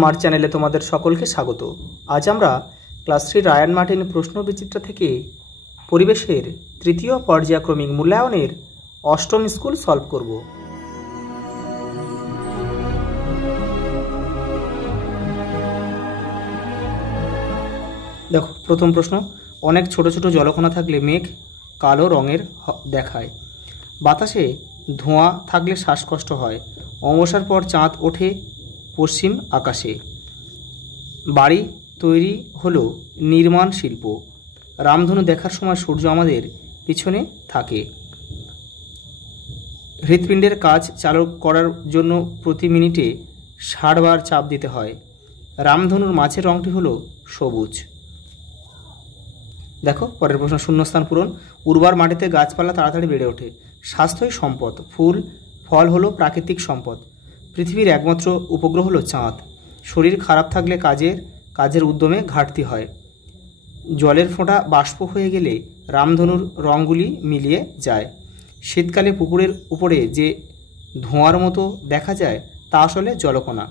আমার চ্যানেলে তোমাদের সকলকে স্বাগত। আজ আমরা ক্লাস 3 রায়ান মার্টিন প্রশ্নবিচিত্র থেকে পরিবেশের তৃতীয় পর্যায়ক্রমিক মূল্যায়নের অষ্টম স্কুল সলভ করব। দেখো প্রথম প্রশ্ন, অনেক ছোট ছোট জলকণা থাকলে মেঘ কালো রঙের দেখায়, বাতাসে ধোঁয়া থাকলে শ্বাসকষ্ট হয়, অমাবস্যার পর চাঁদ ওঠে পশ্চিম আকাশে, বাড়ি তৈরি হলো নির্মাণ শিল্প, রামধনু দেখার সময় সূর্য আমাদের পিছনে থাকে, হৃৎপিণ্ডের কাজ চালু করার জন্য প্রতি মিনিটে 60 বার চাপ দিতে হয়, রামধনুর মাঝের রঙটি হলো সবুজ। দেখো পরের প্রশ্ন, শূন্যস্থান পূরণ। উর্বর মাটিতে গাছপালা তাড়াতাড়ি বেড়ে ওঠে, স্বাস্থ্যই সম্পদ, ফুল ফল হলো প্রাকৃতিক সম্পদ, পৃথিবীর একমাত্র উপগ্রহ হলো চাঁদ, শরীর খারাপ থাকলে কাজের উদ্যমে ঘাটতি হয়, জলের ফোঁটা বাষ্প হয়ে গেলে রামধনুর রঙগুলি মিলিয়ে যায়, শীতকালে পুকুরের উপরে যে ধোঁয়ার মতো দেখা যায় তা আসলে জলকণা।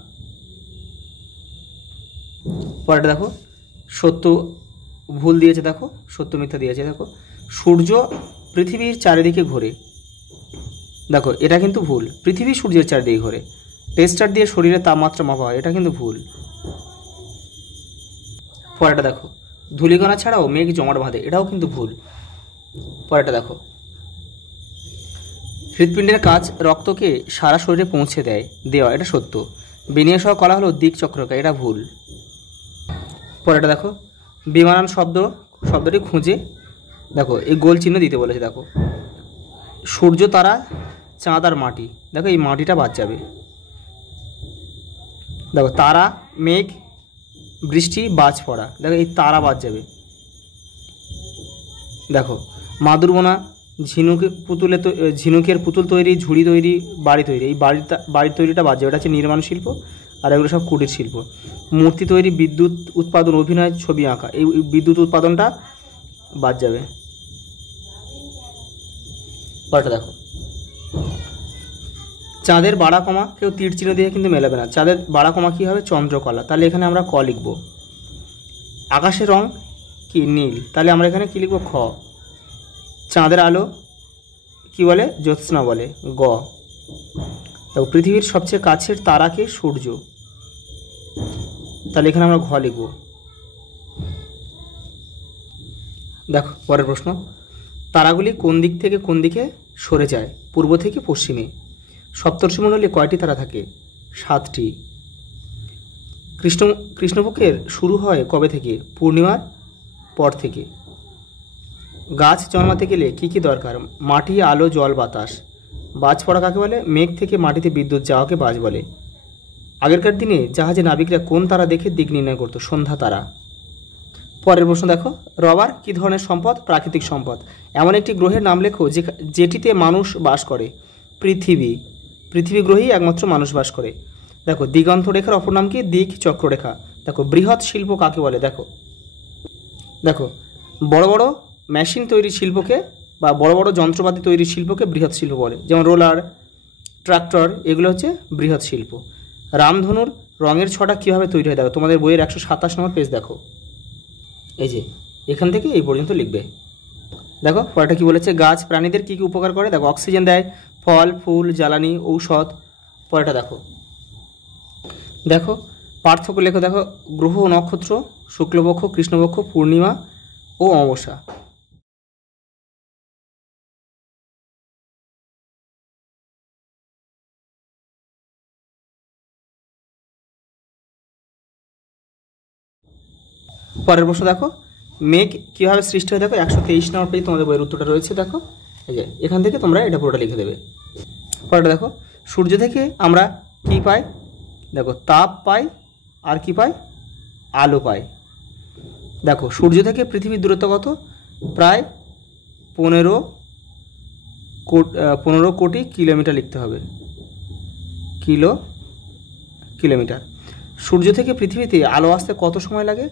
পরেরটা দেখো, সত্য ভুল দিয়েছে, দেখো সত্য মিথ্যা দিয়েছে। দেখো সূর্য পৃথিবীর চারিদিকে ঘোরে, দেখো এটা কিন্তু ভুল, পৃথিবী সূর্যের চারিদিকে ঘোরে। টেস্টার দিয়ে শরীরের তাপমাত্রা মাপা হয়, এটা কিন্তু ভুল। পরেরটা দেখো, ধূলিকণা ছাড়াও মেঘ জমাট বাঁধে, এটাও কিন্তু ভুল। পরেরটা দেখো, হৃৎপিণ্ডের কাজ রক্তকে সারা শরীরে পৌঁছে দেওয়া, এটা সত্য। বিনিয়োগ সহ কলা হলো দিক চক্রকা, এটা ভুল। পরেরটা দেখো, বিমানান শব্দটি খুঁজে দেখো এই গোল চিহ্ন দিতে বলেছে। দেখো সূর্য, তারা, চাঁদ আর মাটি, দেখো এই মাটিটা বাদ যাবে। দেখো তারা, মেঘ, বৃষ্টি, বাজ পড়া, দেখো এই তারা বাদ যাবে। দেখো মাদুর বোনা, ঝিনুকের পুতুল তৈরি, ঝুড়ি তৈরি, বাড়ি তৈরি, এই বাড়ির তৈরিটা বাদ যাবে, এটা হচ্ছে নির্মাণ শিল্প, আর এগুলো সব কুটির শিল্প। মূর্তি তৈরি, বিদ্যুৎ উৎপাদন, অভিনয়, ছবি আঁকা, এই বিদ্যুৎ উৎপাদনটা বাদ যাবে। পরেরটা দেখো, চাঁদের বাড়া কমা কেউ তীর চিহ্ন দিয়ে কিন্তু মেলাবে না, চাঁদের বাড়া কমা কী হবে? চন্দ্রকলা, তাহলে এখানে আমরা ক লিখব। আকাশের রং কি? নীল, তাহলে আমরা এখানে কী লিখব? খ। চাঁদের আলো কি বলে? জ্যোৎস্না বলে, গ। দেখো পৃথিবীর সবচেয়ে কাছের তারাকে? সূর্য, তাহলে এখানে আমরা ঘ লিখব। দেখো পরের প্রশ্ন, তারাগুলি কোন দিক থেকে কোন দিকে সরে যায়? পূর্ব থেকে পশ্চিমে। সপ্তর্ষিমণ্ডলে কয়টি তারা থাকে? 7টি। কৃষ্ণপক্ষের শুরু হয় কবে থেকে? পূর্ণিমার পর থেকে। গাছ জন্মাতে গেলে কি কি দরকার? মাটি, আলো, জল, বাতাস। বাজ পড়া কাকে বলে? মেঘ থেকে মাটিতে বিদ্যুৎ যাওয়াকে বাজ বলে। আগেরকার দিনে জাহাজে নাবিকরা কোন তারা দেখে দিক নির্ণয় করত? সন্ধ্যা তারা। পরের প্রশ্ন দেখো, রবার কি ধরনের সম্পদ? প্রাকৃতিক সম্পদ। এমন একটি গ্রহের নাম লেখো যেটিতে মানুষ বাস করে। পৃথিবী গ্রহেই একমাত্র মানুষ বাস করে। দেখো দিগন্ত রেখার অপর নাম কি? দিক চক্ররেখা। দেখো বৃহৎ শিল্প কাকে বলে? দেখো বড় বড় মেশিন তৈরির শিল্পকে বা বড় বড় যন্ত্রপাতি তৈরির শিল্পকে বৃহৎ শিল্প বলে, যেমন রোলার, ট্রাক্টর, এগুলো হচ্ছে বৃহৎ শিল্প। রামধনুর রঙের ছটা কীভাবে তৈরি হয়? দেখো তোমাদের বইয়ের 127 নম্বর পেজ দেখো, এই যে এখান থেকে এই পর্যন্ত লিখবে। দেখো পরেরটা কি বলেছে? গাছ প্রাণীদের কী কী উপকার করে? দেখো অক্সিজেন দেয়, ফল ফুল, জ্বালানি, ঔষধ। পরেরটা দেখো পার্থক্য লেখো। দেখো গ্রহ ও নক্ষত্র, শুক্লপক্ষ, কৃষ্ণপক্ষ, পূর্ণিমা ও অমাবস্যা। পরের প্রশ্ন দেখো, মেঘ কীভাবে সৃষ্টি হয়? দেখো 123 নম্বর পেজ তোমাদের বইয়ের উত্তরটা রয়েছে। দেখো এই যে এখান থেকে তোমরা এটা পুরোটা লিখে দেবে। পরেরটা দেখো, সূর্য থেকে আমরা কি পাই? দেখো তাপ পাই, আর কি পাই? আলো পাই। দেখো সূর্য থেকে পৃথিবীর দূরত্ব কত? প্রায় 15 কোটি কিলোমিটার লিখতে হবে, কিলোমিটার। সূর্য থেকে পৃথিবীতে আলো আসতে কত সময় লাগে?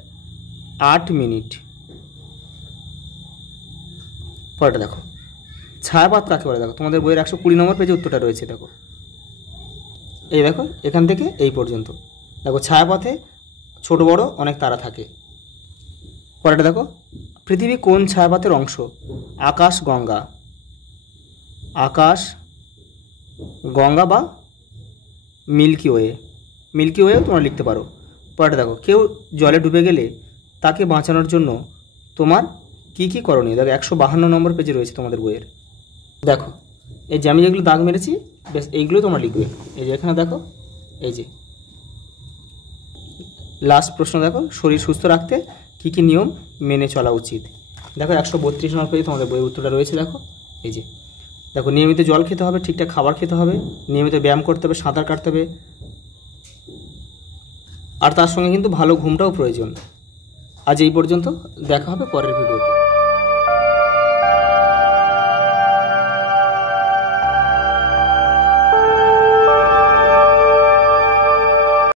8 মিনিট। পরেরটা দেখো, ছায়াপথ কাকে বলে? দেখো তোমাদের বইয়ের 120 নম্বর পেজে উত্তরটা রয়েছে। দেখো এই দেখো এখান থেকে এই পর্যন্ত। দেখো ছায়াপথে ছোট বড় অনেক তারা থাকে। পরেরটা দেখো, পৃথিবী কোন ছায়াপথের অংশ? আকাশ গঙ্গা, আকাশ গঙ্গা বা মিল্কি ওয়ে, মিল্কি ওয়েও তোমরা লিখতে পারো। পরেরটা দেখো, কেউ জলে ডুবে গেলে তাকে বাঁচানোর জন্য তোমার কি কি করণীয়? দেখো 152 নম্বর পেজে রয়েছে তোমাদের বইয়ের। দেখো এই যে আমি যেগুলো দাগ মেরেছি বেশ এইগুলো তোমরা লিখবে। এই যে এখানে দেখো, এই যে লাস্ট প্রশ্ন দেখো, শরীর সুস্থ রাখতে কি কি নিয়ম মেনে চলা উচিত? দেখো 132 নম্বর পেজে তোমাদের বইয়ের উত্তরটা রয়েছে। দেখো এই যে দেখো, নিয়মিত জল খেতে হবে, ঠিকঠাক খাবার খেতে হবে, নিয়মিত ব্যায়াম করতে হবে, সাঁতার কাটতে হবে, আর তার সঙ্গে কিন্তু ভালো ঘুমটাও প্রয়োজন। আজ এই পর্যন্ত, দেখা হবে পরের ভিডিওতে।